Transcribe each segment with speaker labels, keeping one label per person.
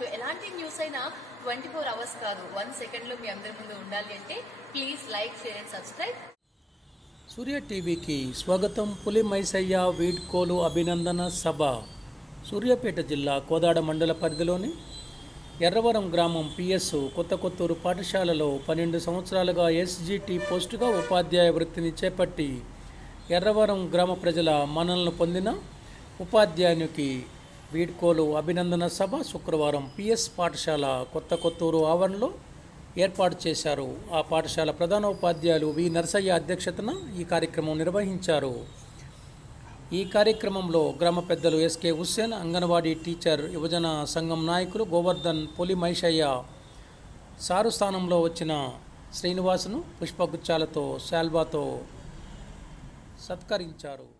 Speaker 1: మీకు ఎలాంటి న్యూస్ అయినా ట్వంటీ ఫోర్ అవర్స్ కాదు. వన్ సెకండ్లో మీ అందరి ముందు ఉండాలి అంటే please like share and subscribe
Speaker 2: Surya టీవీకి స్వాగతం. పులి మైసయ్య వీడ్కోలు అభినందన సభ. సూర్యాపేట జిల్లా కోదాడ మండల పరిధిలోని ఎర్రవరం గ్రామం పిఎస్ కొత్త కొత్తూరు పాఠశాలలో పన్నెండు సంవత్సరాలుగా ఎస్జిటి పోస్టుగా ఉపాధ్యాయ వృత్తిని చేపట్టి ఎర్రవరం గ్రామ ప్రజల మన్నలను పొందిన ఉపాధ్యాయునికి వీడ్కోలు అభినందన సభ శుక్రవారం పిఎస్ పాఠశాల కొత్త కొత్తూరు ఆవరణలో ఏర్పాటు చేశారు. ఆ పాఠశాల ప్రధాన ఉపాధ్యాయులు వి. నరసయ్య అధ్యక్షతన ఈ కార్యక్రమం నిర్వహించారు. ఈ కార్యక్రమంలో గ్రామ పెద్దలు ఎస్కే హుస్సేన్ అంగన్వాడీ టీచర్ యువజన సంఘం నాయకులు గోవర్ధన్ పొలి మైషయ్య. సారు స్థానంలో వచ్చిన శ్రీనివాసును పుష్పగుచ్చాలతో శాల్వాతో సత్కరించారు.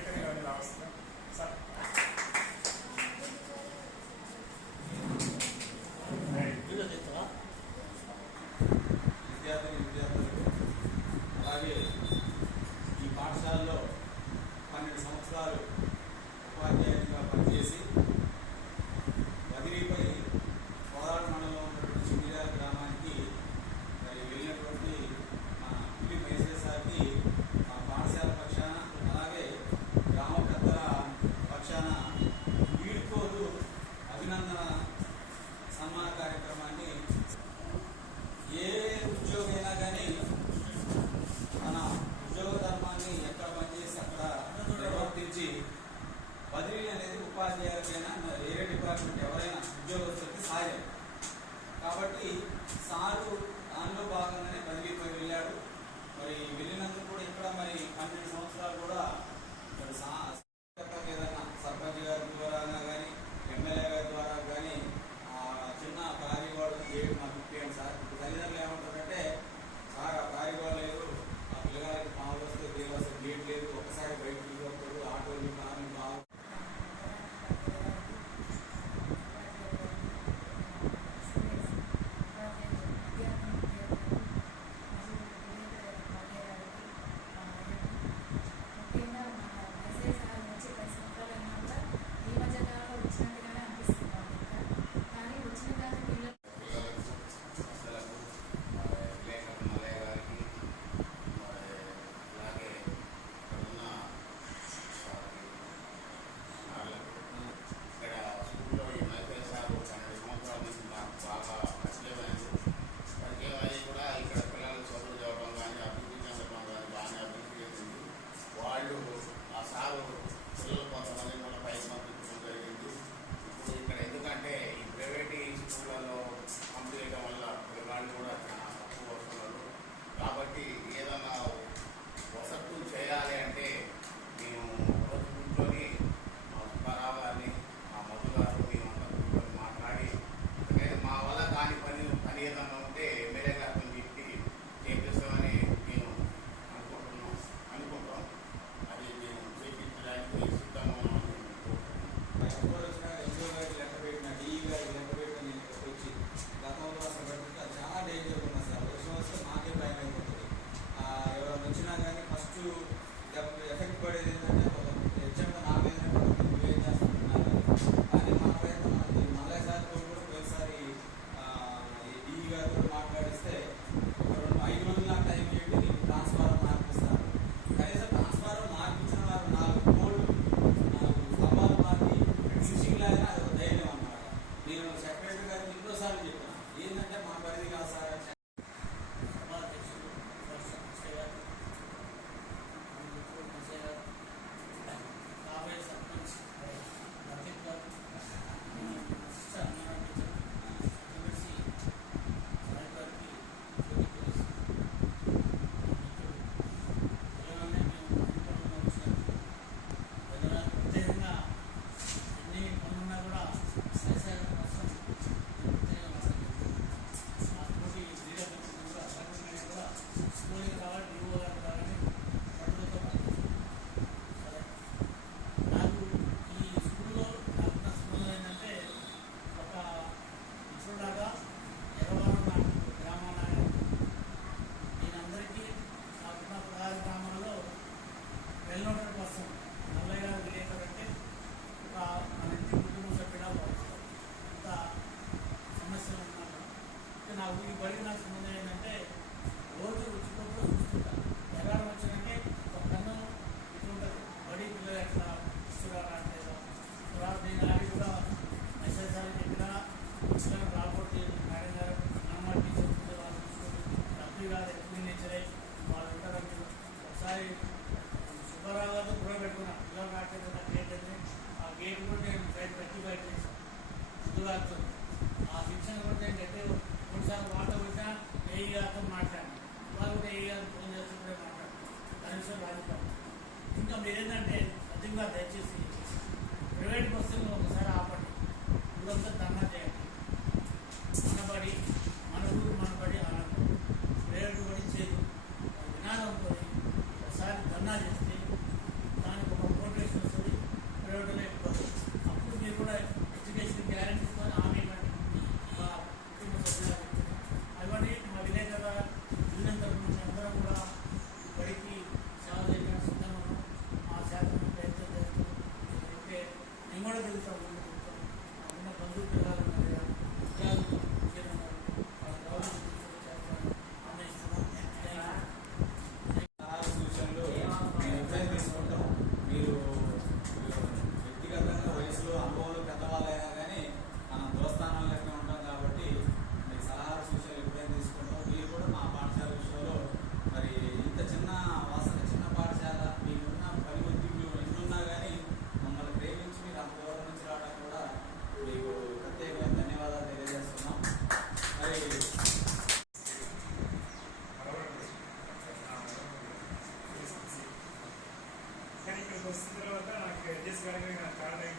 Speaker 3: వచ్చిన తర్వాత నాకు ఎడ్జస్ట్ కావడానికి నాకు కారణం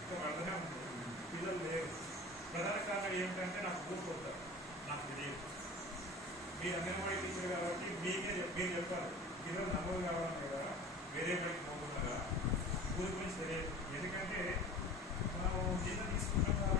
Speaker 3: కొంచెం అర్థమే ఉంటుంది పిల్లలు లేరు ప్రధాన కారణం ఏమిటంటే నాకు ఊరు నాకు తెలియదు మీరు అంగన్వాడీ టీచర్ కాబట్టి మీకే మీరు చెప్తారు పిల్లలు నమోదు కావాలి కదా వేరే బయటకు పోకుండా ఊరి గురించి తెలియదు ఎందుకంటే మనం జీతం తీసుకుంటాం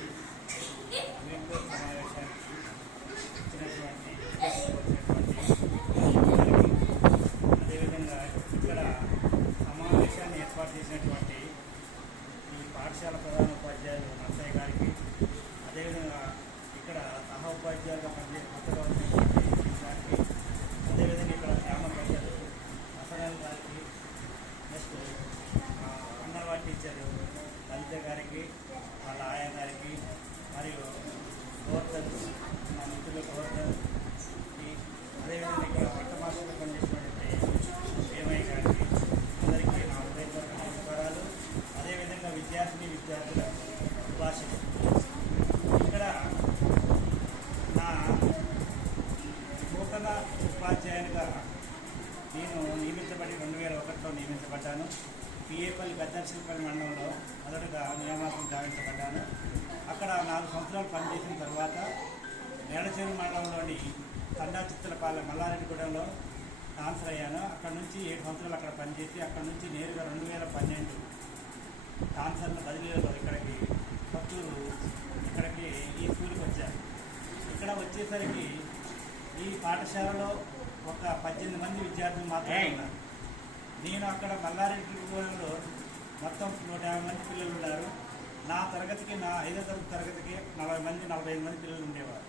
Speaker 4: మల్లారెడ్డిగూడెంలో ట్రాన్స్ఫర్ అయ్యాను. అక్కడ నుంచి ఏడు సంవత్సరాలు అక్కడ పనిచేసి అక్కడ నుంచి నేరుగా రెండు వేల పన్నెండు ట్రాన్స్ఫర్ల బదిలీలో ఇక్కడికి కొత్తూరు ఇక్కడికి ఈ స్కూల్కి వచ్చాను. ఇక్కడ వచ్చేసరికి ఈ పాఠశాలలో ఒక పద్దెనిమిది మంది విద్యార్థులు మాత్రమే ఉన్నారు. నేను అక్కడ మల్లారెడ్డిగూడెంలో మొత్తం నూట యాభై మంది పిల్లలు ఉన్నారు. నా తరగతికి నా ఐదో తరగతి తరగతికి నలభై మంది నలభై ఐదు మంది పిల్లలు ఉండేవారు.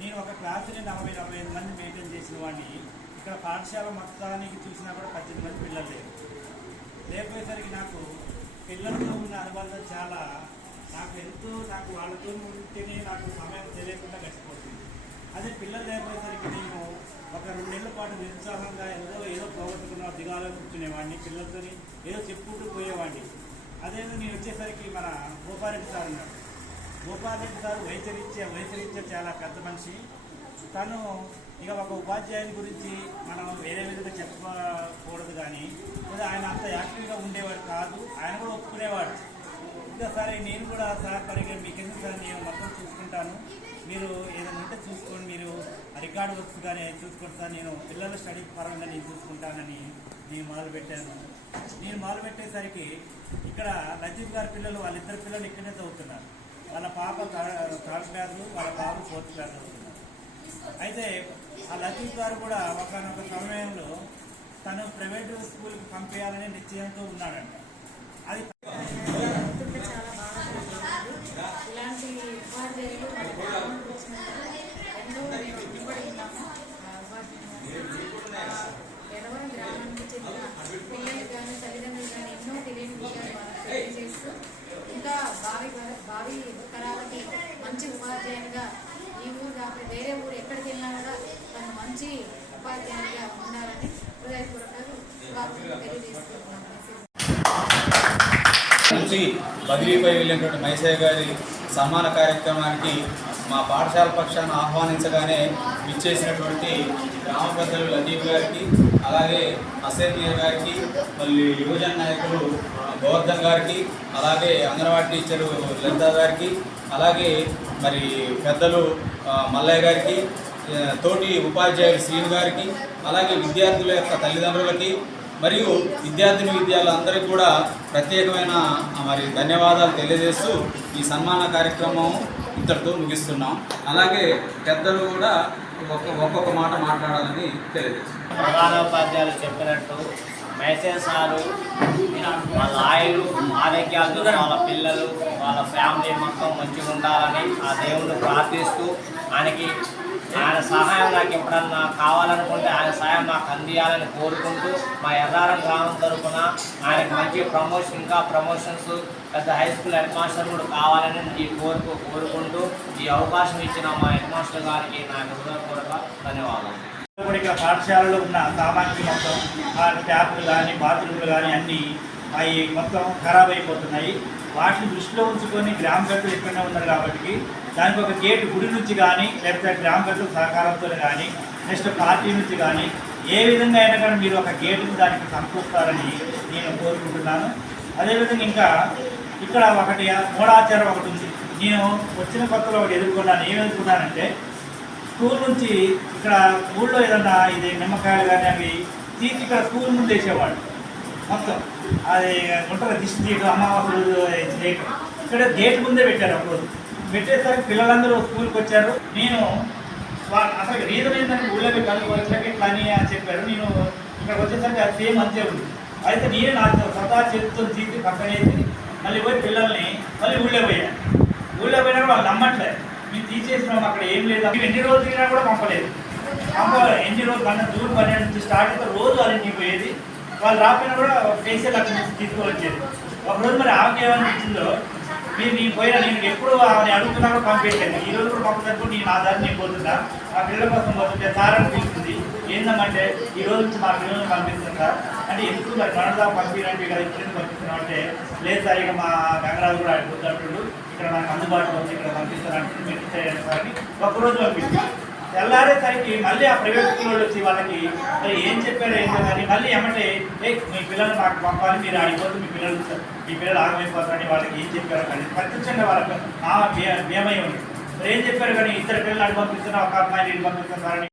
Speaker 4: నేను ఒక క్లాసుని నలభై నలభై ఐదు మంది మెయింటైన్ చేసిన వాడిని. ఇక్కడ పాఠశాల మొత్తానికి చూసినా కూడా పద్దెనిమిది మంది పిల్లలు లేరు. లేకపోయేసరికి నాకు పిల్లలతో ఉన్న అనుబంధం చాలా నాకు ఎంతో నాకు వాళ్ళతో ఉంటేనే నాకు సమయం తెలియకుండా గడిచిపోతుంది. అదే పిల్లలు లేకపోయేసరికి నేను ఒక రెండు నెలల పాటు నిరుత్సాహంగా ఏదో ఏదో పోగొట్టుకున్న దిగాలో కూర్చునేవాడిని పిల్లలతో ఏదో చెప్పుకుంటూ పోయేవాడిని. అదేదో నేను వచ్చేసరికి మన గోపారెడ్డి సార్ ఉన్నాడు గోపాలరెడ్డి సార్ వైఖరిత్య వైఖరిత్య చాలా పెద్ద మనిషి. తను ఇక ఒక ఉపాధ్యాయుని గురించి మనం వేరే విధంగా చెప్పకూడదు కానీ లేదా ఆయన అంత యాక్టివ్గా ఉండేవాడు కాదు ఆయన కూడా ఒప్పుకునేవాడు. ఇంకా సరే నేను కూడా సార్ పరిగె మీకు ఎందుకు సార్? నేను మొత్తం చూసుకుంటాను. మీరు ఏదైనా ఉంటే చూసుకోండి మీరు రికార్డు వర్క్స్ కానీ చూసుకుంటా సార్. నేను పిల్లల స్టడీ పరంగా నేను చూసుకుంటానని నేను మొదలుపెట్టాను. నేను మొదలుపెట్టేసరికి ఇక్కడ లతీఫ్ గారి పిల్లలు వాళ్ళిద్దరు పిల్లలు ఇక్కడనే చదువుతున్నారు. వాళ్ళ పాప థర్డ్ థర్డ్ క్లాస్ వాళ్ళ బాబు ఫోర్త్ క్లాస్ అయితే ఆ లతీఫ్ గారు కూడా ఒకనొక సమయంలో తను ప్రైవేట్ స్కూల్కి పంపించాలనే నిశ్చయంతో ఉన్నాడంట. అది
Speaker 5: చెప్తుంటే చాలా బాగా ఇలాంటి ఉపాధ్యాయులు మన గ్రామానికి వచ్చినందుకు ఎన్నో మేము రుణపడి ఉన్నాము ఆ ఉపాధ్యాయులు ఎడవని గ్రామానికి చెందిన పిల్లలు కానీ తల్లిదండ్రులు కానీ ఎన్నో తెలియని విషయాలు మనకు తెలియజేస్తూ ఇంకా భావి భావి తరాలకి మంచి ఉపాధ్యాయునిగా ఈ ఊరు కాకుండా వేరే ఊరు ఎక్కడికి వెళ్ళినా కూడా తను మంచి ఉపాధ్యాయులుగా ఉండాలని తెలియజేస్తున్నాను
Speaker 6: నుంచి బదిలీపై వెళ్ళినటువంటి మైసయ్య గారి సమాన కార్యక్రమానికి మా పాఠశాల పక్షాన ఆహ్వానించగానే ఇచ్చేసినటువంటి గ్రామ పెద్దలు లతీఫ్ గారికి అలాగే అసేమియర్ గారికి మళ్ళీ యువజన నాయకులు గోవర్ధన్ గారికి అలాగే అంగన్వాడీ టీచరు లలిత గారికి అలాగే మరి పెద్దలు మల్లయ్య గారికి తోటి ఉపాధ్యాయులు శ్రీను గారికి అలాగే విద్యార్థుల యొక్క తల్లిదండ్రులకి మరియు విద్యార్థిని విద్యార్థులందరికీ కూడా ప్రత్యేకమైన మరి ధన్యవాదాలు తెలియజేస్తూ ఈ సన్మాన కార్యక్రమం ఇంతటితో ముగిస్తున్నాం. అలాగే పెద్దలు కూడా ఒక్కొక్క ఒక్కొక్క మాట మాట్లాడాలని తెలియజేస్తున్నాం.
Speaker 7: ప్రధానోపాధ్యాయులు చెప్పినట్టు మెసేజ్ సారు వాళ్ళ ఆయులు ఆరోగ్యాలు వాళ్ళ పిల్లలు వాళ్ళ ఫ్యామిలీ మొత్తం మంచిగా ఉండాలని ఆ దేవుని ప్రార్థిస్తూ ఆయనకి ఆయన సహాయం నాకు ఎప్పుడన్నా కావాలనుకుంటే ఆయన సహాయం నాకు అందియాలని కోరుకుంటూ మా ఎర్రారం గ్రామం తరపున ఆయనకు మంచి ప్రమోషన్ ఇంకా ప్రమోషన్స్ పెద్ద హై స్కూల్ హెడ్ మాస్టర్ కూడా కావాలని ఈ కోరుకు కోరుకుంటూ ఈ అవకాశం ఇచ్చిన మా హెడ్ మాస్టర్ గారికి నా హృదయపూర్వక ధన్యవాదాలు.
Speaker 4: ఇక్కడ పాఠశాలలో ఉన్న సామాగ్రి మొత్తం ట్యాప్లు కానీ బాత్రూమ్లు కానీ అన్నీ అవి మొత్తం ఖరాబ్ అయిపోతున్నాయి. వాటిని దృష్టిలో ఉంచుకొని గ్రామ పెద్దలు ఇక్కడనే ఉన్నారు కాబట్టి దానికి ఒక గేట్ గుడి నుంచి కానీ లేకపోతే గ్రామ పెద్దల సహకారంతో కానీ నెక్స్ట్ పార్టీ నుంచి కానీ ఏ విధంగా అయినా కానీ మీరు ఒక గేటును దానికి సమకూరుస్తారని నేను కోరుకుంటున్నాను. అదేవిధంగా ఇంకా ఇక్కడ ఒకటి మూడాచారం ఒకటి ఉంది. నేను వచ్చిన కొత్తలో ఒకటి ఎదుర్కొన్నాను. ఏం ఎదుర్కొన్నానంటే స్కూల్ నుంచి ఇక్కడ ఊళ్ళో ఏదన్నా ఇది నిమ్మకాయలు కానీ అవి తీసి ఇక్కడ స్కూల్ ముందు వేసేవాడు మొత్తం అది ఉంటుంది దిష్టి తీయటం అమావాస రోజు చేయటం. ఇక్కడ గేట్ ముందే పెట్టారు అప్పుడు. పెట్టేసరికి పిల్లలందరూ స్కూల్కి వచ్చారు నేను అసలు రీజన్ ఏంటంటే ఊళ్ళో పెట్టాలి వచ్చాక ఇట్లా అని అని చెప్పారు. నేను ఇక్కడ వచ్చేసరికి అది సేమ్ అంతే ఉంది. అయితే నేను నా సదా చేతితో తీసి పక్కనేసి మళ్ళీ పోయి పిల్లల్ని మళ్ళీ ఊళ్ళో పోయాను ఊళ్ళో పోయినా కూడా వాళ్ళు నమ్మట్లేదు మేము తీసేసినాం అక్కడ ఏం లేదు. మేము ఎన్ని రోజులు తిరిగినా కూడా పంపలేదు. పంపలేదు ఎన్ని రోజులు అన్న జూన్ పన్నెండు నుంచి స్టార్ట్ అయితే రోజు వాళ్ళకి పోయేది. వాళ్ళు రాకపోయినా కూడా ఫేషియల్ అక్కడ నుంచి తీసుకొని వచ్చేది ఒకరోజు మరి ఆమె ఏమనిపించిందో మీరు నేను పోయినా నేను ఎప్పుడు ఆమె అడుగుతున్నా కూడా పంపించాను ఈ రోజు కూడా పంపుతాను నేను నా దారి నేను ఆ పిల్లల కోసం పోతుంటే సార్ అని ఏంటంటే ఈ రోజు నుంచి మా పిల్లల్ని పంపిస్తుందా అంటే ఎందుకు మరి మనదా పంపించండి కదా ఇప్పుడు పంపిస్తున్నాం అంటే లేదు సార్ ఇక మా గంగరాజు కూడా అడుగుతున్నట్టు ఇక్కడ నాకు అందుబాటులో ఉంది ఇక్కడ పంపిస్తారంటే అంటే మీరు సార్ అని ఒక్కరోజు పంపిస్తాను. తెల్లారేసరికి మళ్ళీ ఆ ప్రైవేట్ స్కూల్ వచ్చి వాళ్ళకి మరి ఏం చెప్పారో ఏంటో కానీ మళ్ళీ ఏమంటే ఏ మీ పిల్లలు నాకు పంపాలి మీరు ఆడిపోతే మీ పిల్లలు మీ పిల్లలు ఆగమైపోతారని వాళ్ళకి ఏం చెప్పారో కానీ ప్రత్యక్షంగా వాళ్ళకి ఆ భయమై ఉంది. మరి ఏం చెప్పారు కానీ ఇద్దరు పిల్లలు అడి పంపిస్తున్నా ఒక అమ్మాయిని పంపిస్తున్నారని